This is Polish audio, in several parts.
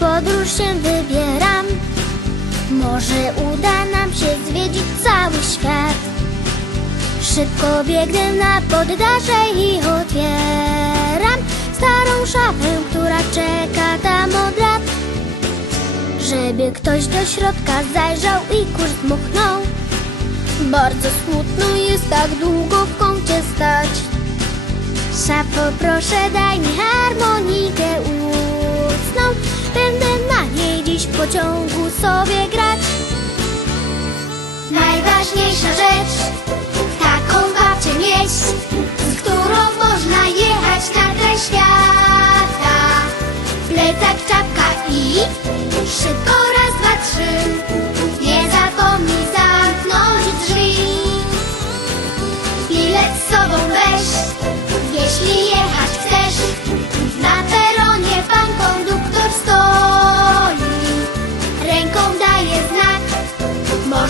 podróż się wybieram. Może uda nam się zwiedzić cały świat. Szybko biegnę na poddasze i otwieram starą szafę, która czeka tam od lat. Żeby ktoś do środka zajrzał i kurs dmuchnął. Bardzo smutno jest tak długo w kącie stać. Szafo, proszę daj mi harmonikę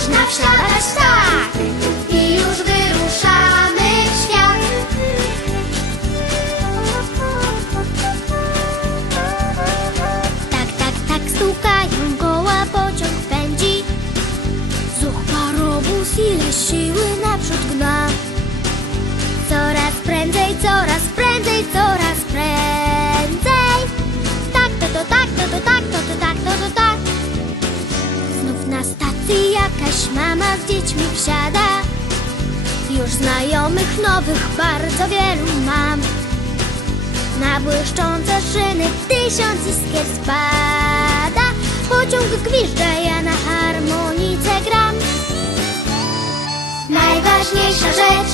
można wsiadać stacji jakaś mama z dziećmi wsiada. Już znajomych nowych bardzo wielu mam. Na błyszczące szyny tysiąc iskier spada. Pociąg gwizdże, ja na harmonice gram. Najważniejsza rzecz,